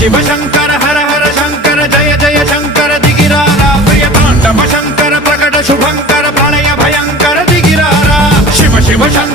शिव शंकर हर हर शंकर जय जय शंकर दिगिरारा प्रिय तांडव शंकर प्रकट शुभंकर प्रलय भयंकर दिगिरारा शिव शिव शंकर